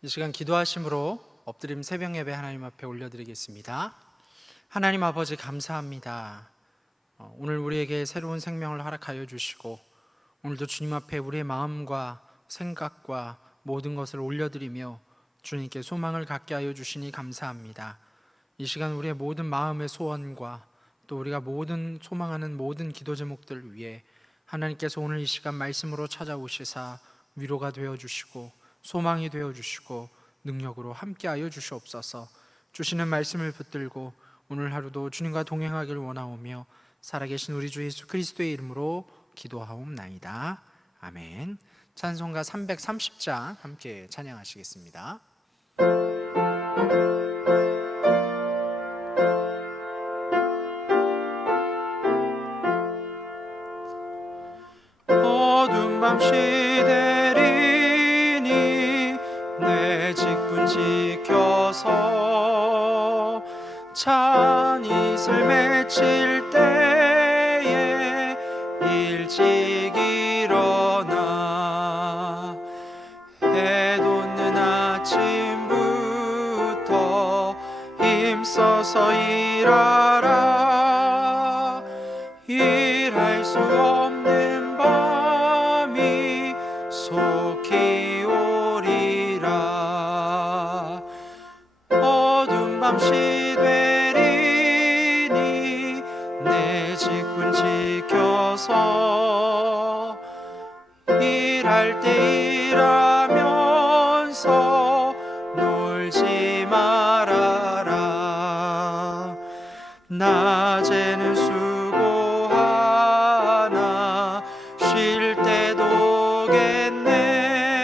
이 시간 기도하심으로 엎드림 새벽 예배 하나님 앞에 올려드리겠습니다. 하나님 아버지 감사합니다. 오늘 우리에게 새로운 생명을 허락하여 주시고 오늘도 주님 앞에 우리의 마음과 생각과 모든 것을 올려드리며 주님께 소망을 갖게 하여 주시니 감사합니다. 이 시간 우리의 모든 마음의 소원과 또 우리가 모든 소망하는 모든 기도 제목들 위해 하나님께서 오늘 이 시간 말씀으로 찾아오시사 위로가 되어주시고 소망이 되어주시고 능력으로 함께하여 주시옵소서. 주시는 말씀을 붙들고 오늘 하루도 주님과 동행하길 원하오며 살아계신 우리 주 예수 그리스도의 이름으로 기도하옵나이다. 아멘. 찬송가 330장 함께 찬양하시겠습니다. 어두운 밤 시대리니 내 직분 지켜서 찬 이슬 맺힐 때에 일찍 일어나 해 돋는 아침부터 힘써서 일하라. 일할 수 없는 밤이 속히 오리라. 어두운 밤 시되리니 내 직분 지켜서 일할 때 일하면서 놀지 말아라. 낮에는 수고하나 쉴 때도 겠네.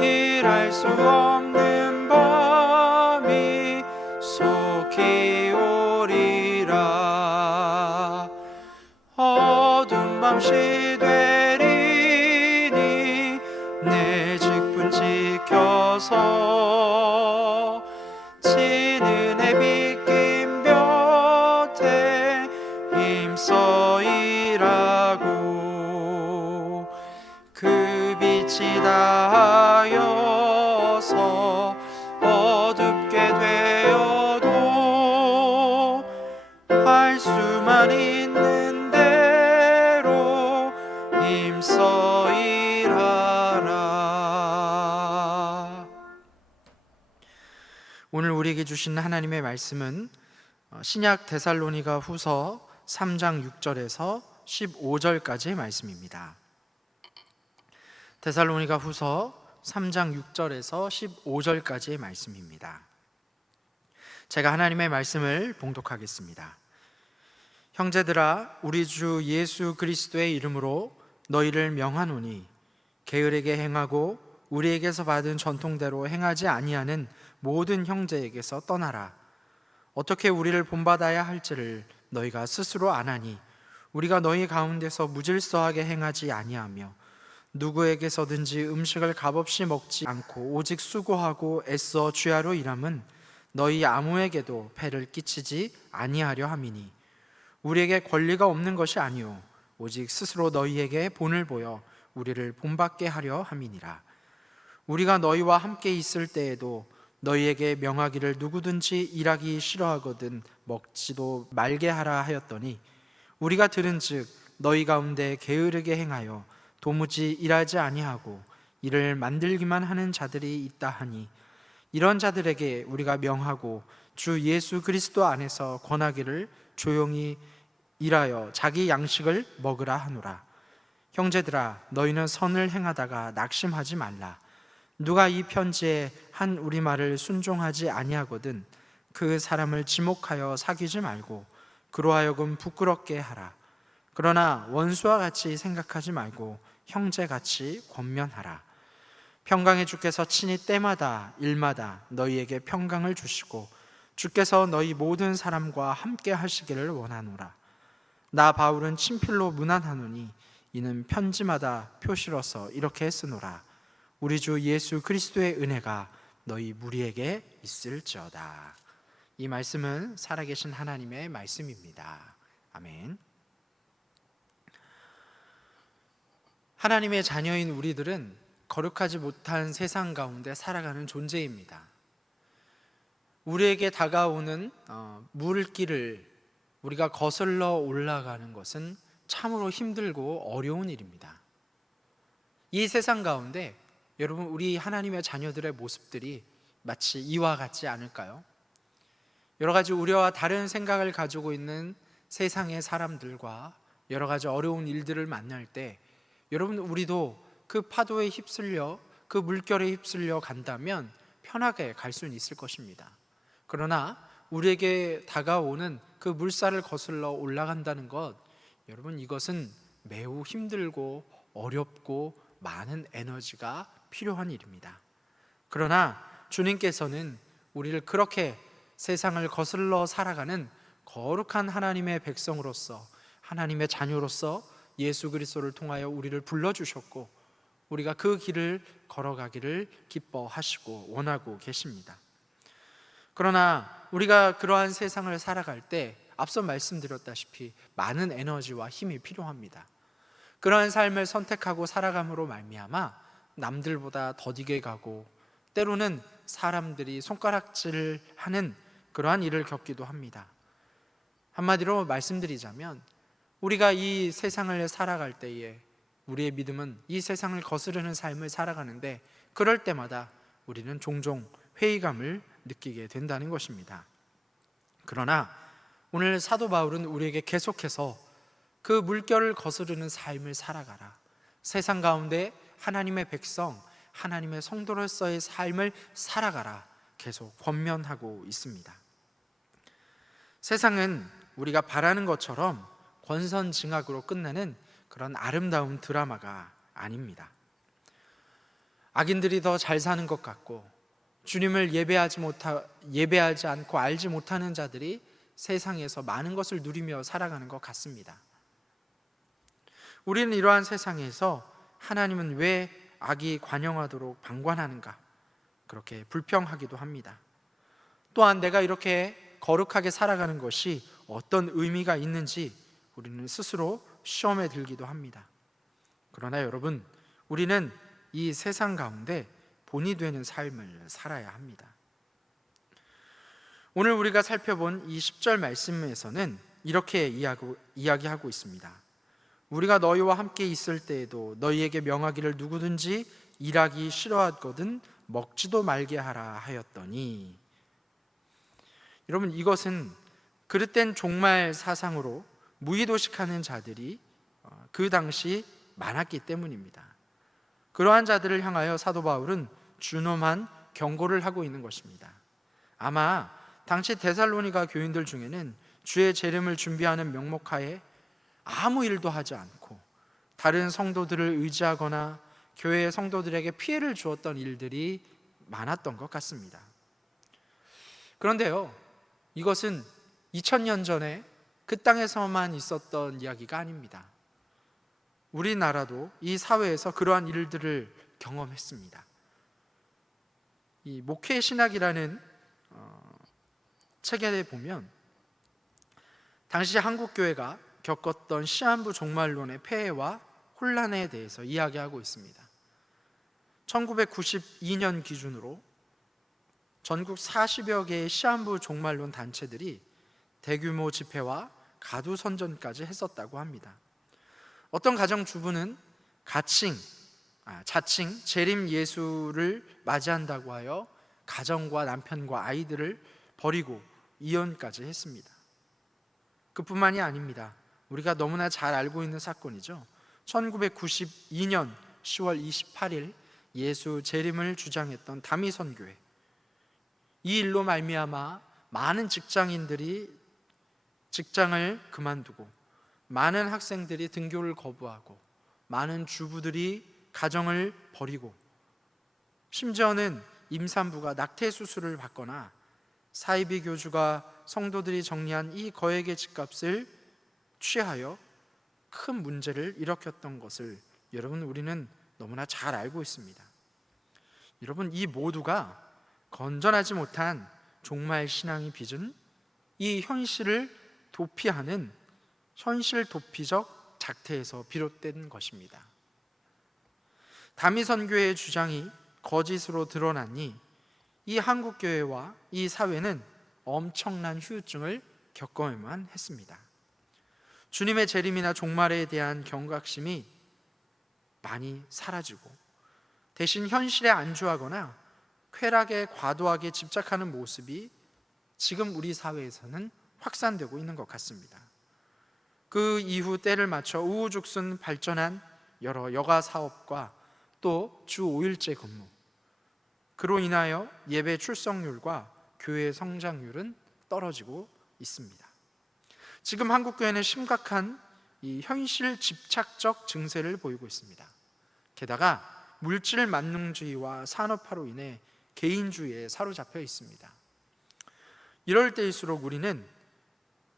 일할 수 없는 밤이 속히 오리라. 어두운 밤 시되리니 내 직분 지켜서 지는 해 빗긴 볕에 힘써 일하고 그 빛이 닿아여서 어둡게 되어도 할 수만 있는 대로 힘써 일하라. 오늘 우리에게 주신 하나님의 말씀은 신약 데살로니가 후서 3장 6절에서 15절까지의 말씀입니다. 데살로니가 후서 3장 6절에서 15절까지의 말씀입니다. 제가 하나님의 말씀을 봉독하겠습니다. 형제들아, 우리 주 예수 그리스도의 이름으로 너희를 명하노니 게으르게 행하고 우리에게서 받은 전통대로 행하지 아니하는 모든 형제에게서 떠나라. 어떻게 우리를 본받아야 할지를 너희가 스스로 아나니 우리가 너희 가운데서 무질서하게 행하지 아니하며 누구에게서든지 음식을 값없이 먹지 않고 오직 수고하고 애써 주야로 일함은 너희 아무에게도 폐를 끼치지 아니하려 함이니 우리에게 권리가 없는 것이 아니오 오직 스스로 너희에게 본을 보여 우리를 본받게 하려 함이니라. 우리가 너희와 함께 있을 때에도 너희에게 명하기를 누구든지 일하기 싫어하거든 먹지도 말게 하라 하였더니 우리가 들은즉 너희 가운데 게으르게 행하여 도무지 일하지 아니하고 일을 만들기만 하는 자들이 있다 하니 이런 자들에게 우리가 명하고 주 예수 그리스도 안에서 권하기를 조용히 일하여 자기 양식을 먹으라 하노라. 형제들아, 너희는 선을 행하다가 낙심하지 말라. 누가 이 편지에 한 우리말을 순종하지 아니하거든 그 사람을 지목하여 사귀지 말고 그로 하여금 부끄럽게 하라. 그러나 원수와 같이 생각하지 말고 형제같이 권면하라. 평강의 주께서 친히 때마다 일마다 너희에게 평강을 주시고 주께서 너희 모든 사람과 함께 하시기를 원하노라. 나 바울은 친필로 문안하노니 이는 편지마다 표시로서 이렇게 쓰노라. 우리 주 예수 그리스도의 은혜가 너희 무리에게 있을지어다. 이 말씀은 살아계신 하나님의 말씀입니다. 아멘. 하나님의 자녀인 우리들은 거룩하지 못한 세상 가운데 살아가는 존재입니다. 우리에게 다가오는 물길을 우리가 거슬러 올라가는 것은 참으로 힘들고 어려운 일입니다. 이 세상 가운데 여러분, 우리 하나님의 자녀들의 모습들이 마치 이와 같지 않을까요? 여러 가지 우려와 다른 생각을 가지고 있는 세상의 사람들과 여러 가지 어려운 일들을 만날 때 여러분, 우리도 그 파도에 휩쓸려, 그 물결에 휩쓸려 간다면 편하게 갈 수는 있을 것입니다. 그러나 우리에게 다가오는 그 물살을 거슬러 올라간다는 것, 여러분, 이것은 매우 힘들고 어렵고 많은 에너지가 필요한 일입니다. 그러나 주님께서는 우리를 그렇게 세상을 거슬러 살아가는 거룩한 하나님의 백성으로서, 하나님의 자녀로서 예수 그리스도를 통하여 우리를 불러주셨고, 우리가 그 길을 걸어가기를 기뻐하시고 원하고 계십니다. 그러나 우리가 그러한 세상을 살아갈 때 앞서 말씀드렸다시피 많은 에너지와 힘이 필요합니다. 그러한 삶을 선택하고 살아감으로 말미암아 남들보다 더디게 가고, 때로는 사람들이 손가락질을 하는 그러한 일을 겪기도 합니다. 한마디로 말씀드리자면, 우리가 이 세상을 살아갈 때에 우리의 믿음은 이 세상을 거스르는 삶을 살아가는데, 그럴 때마다 우리는 종종 회의감을 느끼게 된다는 것입니다. 그러나 오늘 사도 바울은 우리에게 계속해서 그 물결을 거스르는 삶을 살아가라, 세상 가운데 하나님의 백성, 하나님의 성도로서의 삶을 살아가라, 계속 권면하고 있습니다. 세상은 우리가 바라는 것처럼 권선징악으로 끝나는 그런 아름다운 드라마가 아닙니다. 악인들이 더 잘 사는 것 같고, 주님을 예배하지 않고 알지 못하는 자들이 세상에서 많은 것을 누리며 살아가는 것 같습니다. 우리는 이러한 세상에서 하나님은 왜 악이 관영하도록 방관하는가, 그렇게 불평하기도 합니다. 또한 내가 이렇게 거룩하게 살아가는 것이 어떤 의미가 있는지 우리는 스스로 시험에 들기도 합니다. 그러나 여러분, 우리는 이 세상 가운데 본이 되는 삶을 살아야 합니다. 오늘 우리가 살펴본 이 10절 말씀에서는 이렇게 이야기하고 있습니다. 우리가 너희와 함께 있을 때에도 너희에게 명하기를 누구든지 일하기 싫어하거든 먹지도 말게 하라 하였더니, 여러분, 이것은 그릇된 종말 사상으로 무의도식하는 자들이 그 당시 많았기 때문입니다. 그러한 자들을 향하여 사도 바울은 준엄한 경고를 하고 있는 것입니다. 아마 당시 데살로니가 교인들 중에는 주의 재림을 준비하는 명목하에 아무 일도 하지 않고 다른 성도들을 의지하거나 교회의 성도들에게 피해를 주었던 일들이 많았던 것 같습니다. 그런데요, 이것은 2000년 전에 그 땅에서만 있었던 이야기가 아닙니다. 우리나라도 이 사회에서 그러한 일들을 경험했습니다. 이 목회 신학이라는 책에 보면 당시 한국 교회가 겪었던 시한부 종말론의 폐해와 혼란에 대해서 이야기하고 있습니다. 1992년 기준으로 전국 40여 개의 시한부 종말론 단체들이 대규모 집회와 가두 선전까지 했었다고 합니다. 어떤 가정주부는 자칭 재림 예수를 맞이한다고 하여 가정과 남편과 아이들을 버리고 이혼까지 했습니다. 그뿐만이 아닙니다. 우리가 너무나 잘 알고 있는 사건이죠. 1992년 10월 28일 예수 재림을 주장했던 다미선교회, 이 일로 말미암아 많은 직장인들이 직장을 그만두고, 많은 학생들이 등교를 거부하고, 많은 주부들이 가정을 버리고, 심지어는 임산부가 낙태 수술을 받거나 사이비 교주가 성도들이 정리한 이 거액의 집값을 취하여 큰 문제를 일으켰던 것을 여러분, 우리는 너무나 잘 알고 있습니다. 여러분, 이 모두가 건전하지 못한 종말 신앙이 빚은 이 현실을 도피하는 현실 도피적 작태에서 비롯된 것입니다. 다미선교회의 주장이 거짓으로 드러났니 이 한국교회와 이 사회는 엄청난 후유증을 겪어야만 했습니다. 주님의 재림이나 종말에 대한 경각심이 많이 사라지고 대신 현실에 안주하거나 쾌락에 과도하게 집착하는 모습이 지금 우리 사회에서는 확산되고 있는 것 같습니다. 그 이후 때를 맞춰 우후죽순 발전한 여러 여가 사업과 또 주 5일제 근무, 그로 인하여 예배 출석률과 교회 성장률은 떨어지고 있습니다. 지금 한국교회는 심각한 이 현실 집착적 증세를 보이고 있습니다. 게다가 물질 만능주의와 산업화로 인해 개인주의에 사로잡혀 있습니다. 이럴 때일수록 우리는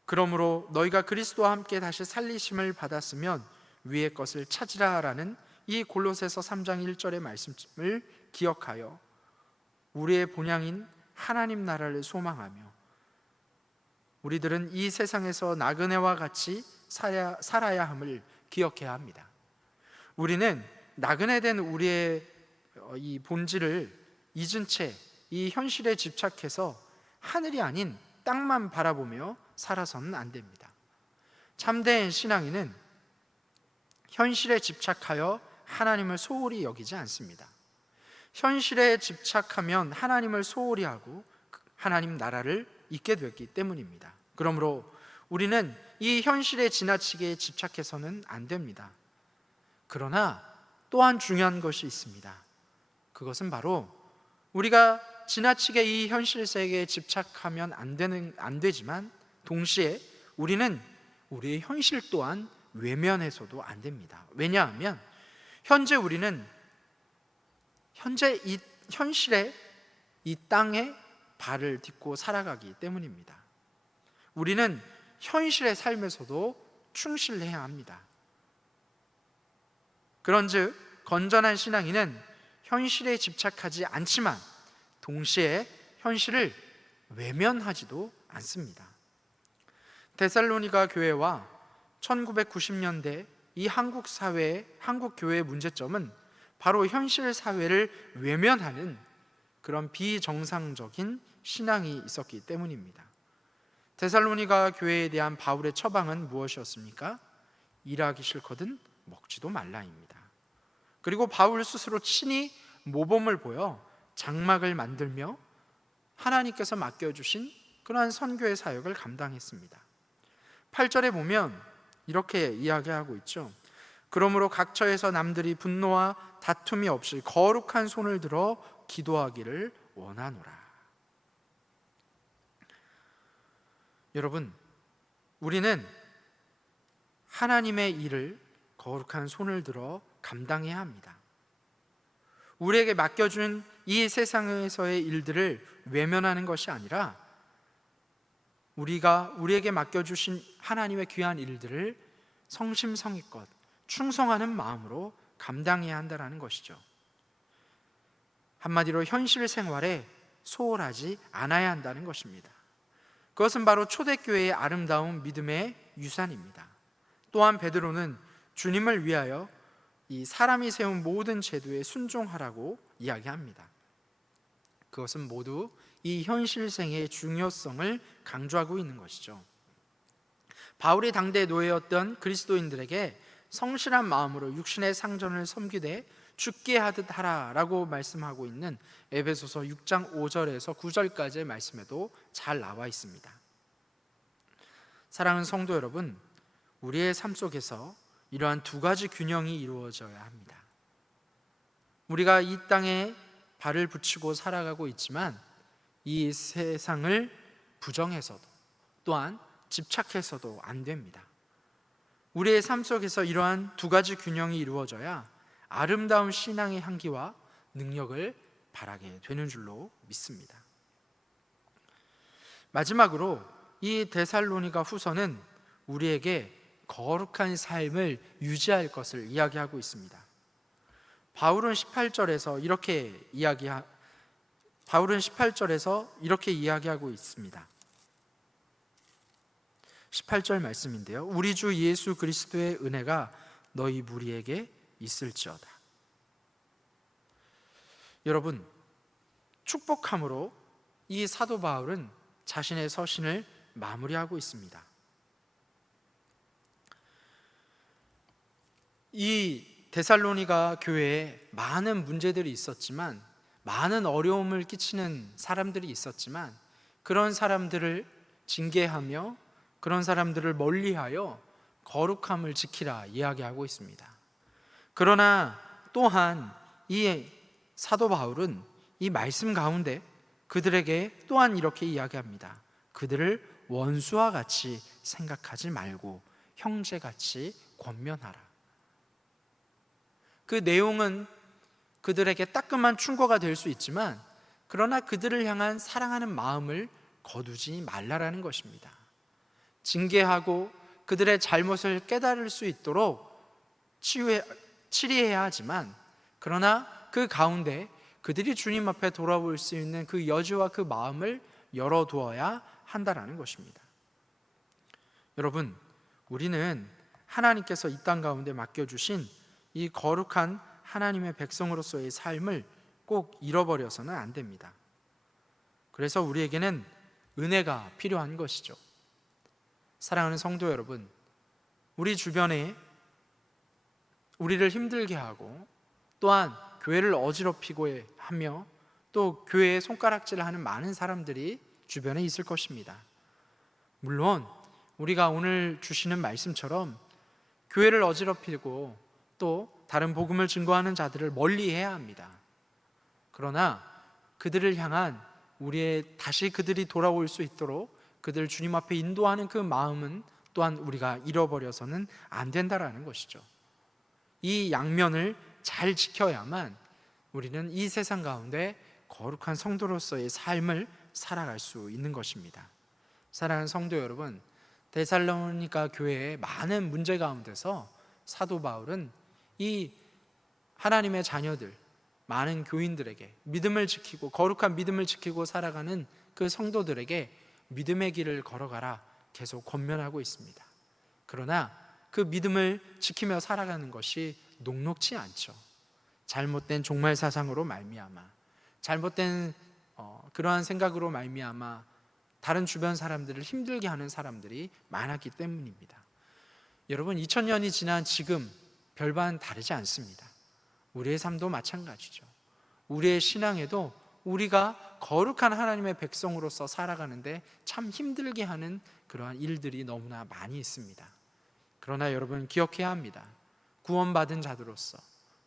그러므로 너희가 그리스도와 함께 다시 살리심을 받았으면 위의 것을 찾으라라는 이 골로새서 3장 1절의 말씀을 기억하여 우리의 본향인 하나님 나라를 소망하며 우리들은 이 세상에서 나그네와 같이 살아야 함을 기억해야 합니다. 우리는 나그네된 우리의 이 본질을 잊은 채 이 현실에 집착해서 하늘이 아닌 땅만 바라보며 살아서는 안 됩니다. 참된 신앙인은 현실에 집착하여 하나님을 소홀히 여기지 않습니다. 현실에 집착하면 하나님을 소홀히 하고 하나님 나라를 잊게 되었기 때문입니다. 그러므로 우리는 이 현실에 지나치게 집착해서는 안 됩니다. 그러나 또한 중요한 것이 있습니다. 그것은 바로 우리가 지나치게 이 현실 세계에 집착하면 안 되지만 동시에 우리는 우리의 현실 또한 외면해서도 안 됩니다. 왜냐하면 현재 우리는 이 현실에 이 땅에 발을 딛고 살아가기 때문입니다. 우리는 현실의 삶에서도 충실해야 합니다. 그런즉 건전한 신앙인은 현실에 집착하지 않지만 동시에 현실을 외면하지도 않습니다. 데살로니가 교회와 1990년대 이 한국 사회의 한국 교회의 문제점은 바로 현실 사회를 외면하는 그런 비정상적인 신앙이 있었기 때문입니다. 데살로니가 교회에 대한 바울의 처방은 무엇이었습니까? 일하기 싫거든 먹지도 말라입니다. 그리고 바울 스스로 친히 모범을 보여 장막을 만들며 하나님께서 맡겨주신 그러한 선교의 사역을 감당했습니다. 8절에 보면 이렇게 이야기하고 있죠. 그러므로 각처에서 남들이 분노와 다툼이 없이 거룩한 손을 들어 기도하기를 원하노라. 여러분, 우리는 하나님의 일을 거룩한 손을 들어 감당해야 합니다. 우리에게 맡겨준 이 세상에서의 일들을 외면하는 것이 아니라 우리에게 맡겨주신 하나님의 귀한 일들을 성심성의껏 충성하는 마음으로 감당해야 한다는 것이죠. 한마디로 현실 생활에 소홀하지 않아야 한다는 것입니다. 그것은 바로 초대교회의 아름다운 믿음의 유산입니다. 또한 베드로는 주님을 위하여 이 사람이 세운 모든 제도에 순종하라고 이야기합니다. 그것은 모두 이 현실생의 중요성을 강조하고 있는 것이죠. 바울이 당대 노예였던 그리스도인들에게 성실한 마음으로 육신의 상전을 섬기되 죽게 하듯 하라라고 말씀하고 있는 에베소서 6장 5절에서 9절까지의 말씀에도 잘 나와 있습니다. 사랑하는 성도 여러분, 우리의 삶 속에서 이러한 두 가지 균형이 이루어져야 합니다. 우리가 이 땅에 발을 붙이고 살아가고 있지만 이 세상을 부정해서도 또한 집착해서도 안 됩니다. 우리의 삶 속에서 이러한 두 가지 균형이 이루어져야 아름다운 신앙의 향기와 능력을 발하게 되는 줄로 믿습니다. 마지막으로 이 데살로니가 후서는 우리에게 거룩한 삶을 유지할 것을 이야기하고 있습니다. 바울은 18절에서 이렇게 이야기하고 있습니다. 18절 말씀인데요. 우리 주 예수 그리스도의 은혜가 너희 무리에게 있을지어다. 여러분, 축복함으로 이 사도 바울은 자신의 서신을 마무리하고 있습니다. 이 데살로니가 교회에 많은 문제들이 있었지만, 많은 어려움을 끼치는 사람들이 있었지만, 그런 사람들을 징계하며 그런 사람들을 멀리하여 거룩함을 지키라 이야기하고 있습니다. 그러나 또한 이 사도 바울은 이 말씀 가운데 그들에게 또한 이렇게 이야기합니다. 그들을 원수와 같이 생각하지 말고 형제같이 권면하라. 그 내용은 그들에게 따끔한 충고가 될 수 있지만, 그러나 그들을 향한 사랑하는 마음을 거두지 말라라는 것입니다. 징계하고 그들의 잘못을 깨달을 수 있도록 치리해야 하지만, 그러나 그 가운데 그들이 주님 앞에 돌아올 수 있는 그 여지와 그 마음을 열어두어야 한다라는 것입니다. 여러분, 우리는 하나님께서 이 땅 가운데 맡겨주신 이 거룩한 하나님의 백성으로서의 삶을 꼭 잃어버려서는 안 됩니다. 그래서 우리에게는 은혜가 필요한 것이죠. 사랑하는 성도 여러분, 우리 주변에 우리를 힘들게 하고 또한 교회를 어지럽히고 하며 또 교회에 손가락질을 하는 많은 사람들이 주변에 있을 것입니다. 물론 우리가 오늘 주시는 말씀처럼 교회를 어지럽히고 또 다른 복음을 증거하는 자들을 멀리해야 합니다. 그러나 그들을 향한 다시 그들이 돌아올 수 있도록 그들을 주님 앞에 인도하는 그 마음은 또한 우리가 잃어버려서는 안 된다라는 것이죠. 이 양면을 잘 지켜야만 우리는 이 세상 가운데 거룩한 성도로서의 삶을 살아갈 수 있는 것입니다. 사랑하는 성도 여러분, 데살로니가 교회의 많은 문제 가운데서 사도 바울은 이 하나님의 자녀들, 많은 교인들에게 믿음을 지키고 거룩한 믿음을 지키고 살아가는 그 성도들에게 믿음의 길을 걸어가라 계속 권면하고 있습니다. 그러나 그 믿음을 지키며 살아가는 것이 녹록지 않죠. 잘못된 종말 사상으로 말미암아, 잘못된 그러한 생각으로 말미암아 다른 주변 사람들을 힘들게 하는 사람들이 많았기 때문입니다. 여러분, 2000년이 지난 지금 별반 다르지 않습니다. 우리의 삶도 마찬가지죠. 우리의 신앙에도 우리가 거룩한 하나님의 백성으로서 살아가는데 참 힘들게 하는 그러한 일들이 너무나 많이 있습니다. 그러나 여러분, 기억해야 합니다. 구원받은 자들로서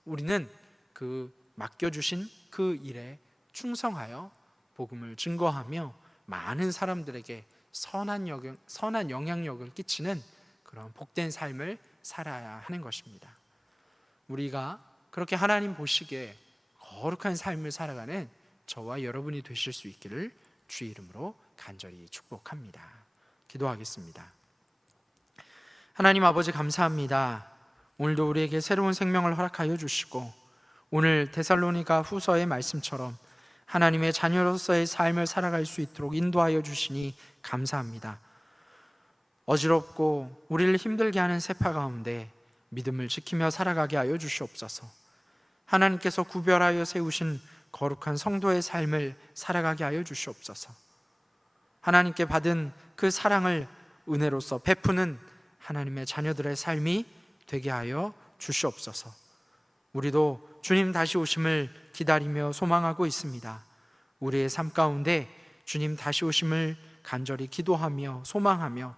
우리는 그 맡겨주신 그 일에 충성하여 복음을 증거하며 많은 사람들에게 선한 영향력을 끼치는 그런 복된 삶을 살아야 하는 것입니다. 우리가 그렇게 하나님 보시기에 거룩한 삶을 살아가는 저와 여러분이 되실 수 있기를 주의 이름으로 간절히 축복합니다. 기도하겠습니다. 하나님 아버지, 감사합니다. 오늘도 우리에게 새로운 생명을 허락하여 주시고 오늘 데살로니가 후서의 말씀처럼 하나님의 자녀로서의 삶을 살아갈 수 있도록 인도하여 주시니 감사합니다. 어지럽고 우리를 힘들게 하는 세파 가운데 믿음을 지키며 살아가게 하여 주시옵소서. 하나님께서 구별하여 세우신 거룩한 성도의 삶을 살아가게 하여 주시옵소서. 하나님께 받은 그 사랑을 은혜로서 베푸는 하나님의 자녀들의 삶이 되게 하여 주시옵소서. 우리도 주님 다시 오심을 기다리며 소망하고 있습니다. 우리의 삶 가운데 주님 다시 오심을 간절히 기도하며 소망하며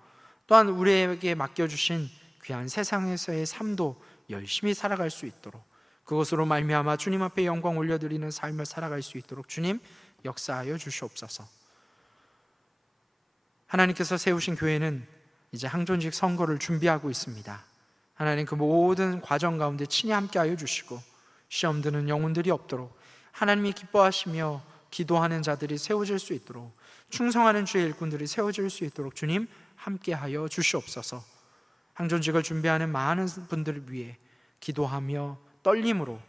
또한 우리에게 맡겨주신 귀한 세상에서의 삶도 열심히 살아갈 수 있도록, 그것으로 말미암아 주님 앞에 영광 올려드리는 삶을 살아갈 수 있도록 주님 역사하여 주시옵소서. 하나님께서 세우신 교회는 이제 항존직 선거를 준비하고 있습니다. 하나님, 그 모든 과정 가운데 친히 함께하여 주시고 시험 드는 영혼들이 없도록 하나님이 기뻐하시며 기도하는 자들이 세워질 수 있도록, 충성하는 주의 일꾼들이 세워질 수 있도록 주님 함께하여 주시옵소서. 항존직을 준비하는 많은 분들을 위해 기도하며 떨림으로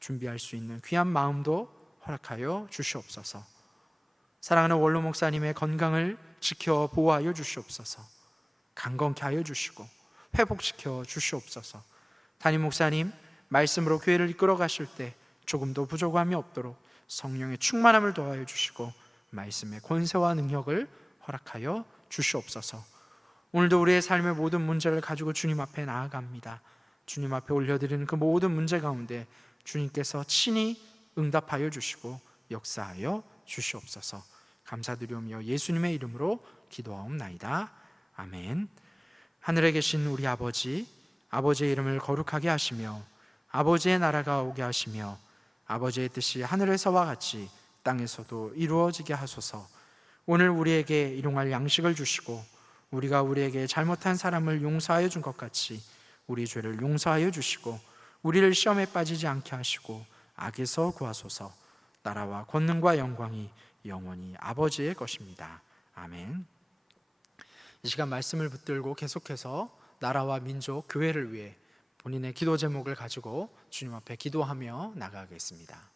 준비할 수 있는 귀한 마음도 허락하여 주시옵소서. 사랑하는 원로 목사님의 건강을 지켜 보호하여 주시옵소서. 강건케 하여 주시고 회복시켜 주시옵소서. 담임 목사님 말씀으로 교회를 이끌어 가실 때 조금도 부족함이 없도록 성령의 충만함을 더하여 주시고 말씀의 권세와 능력을 허락하여 주시옵소서. 오늘도 우리의 삶의 모든 문제를 가지고 주님 앞에 나아갑니다. 주님 앞에 올려드리는 그 모든 문제 가운데 주님께서 친히 응답하여 주시고 역사하여 주시옵소서. 감사드리오며 예수님의 이름으로 기도하옵나이다. 아멘. 하늘에 계신 우리 아버지, 아버지의 이름을 거룩하게 하시며 아버지의 나라가 오게 하시며 아버지의 뜻이 하늘에서와 같이 땅에서도 이루어지게 하소서. 오늘 우리에게 일용할 양식을 주시고 우리가 우리에게 잘못한 사람을 용서하여 준 것 같이 우리 죄를 용서하여 주시고 우리를 시험에 빠지지 않게 하시고 악에서 구하소서. 나라와 권능과 영광이 영원히 아버지의 것입니다. 아멘. 이 시간 말씀을 붙들고 계속해서 나라와 민족, 교회를 위해 본인의 기도 제목을 가지고 주님 앞에 기도하며 나가겠습니다.